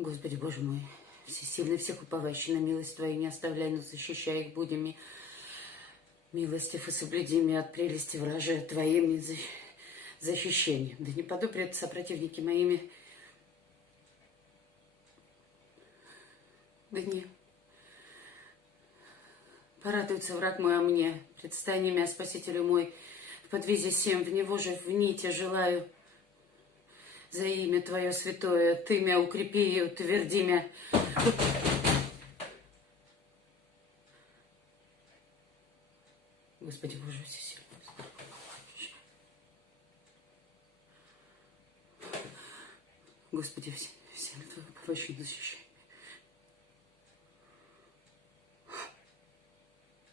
Господи, Боже мой, всесильный, всех уповающий на милость Твою, не оставляй, но защищай их будеми милостив и соблюди меня от прелести вражия Твоими защищением. Да не подупрят сопротивники моими, да не порадуется враг мой о мне, предстань меня, Спасителю мой, в подвизе всем, в него же в ните желаю. За имя Твое святое, Ты меня укрепи и утверди меня. Господи Боже всесильный. Господи, всем Твою помощь защищай.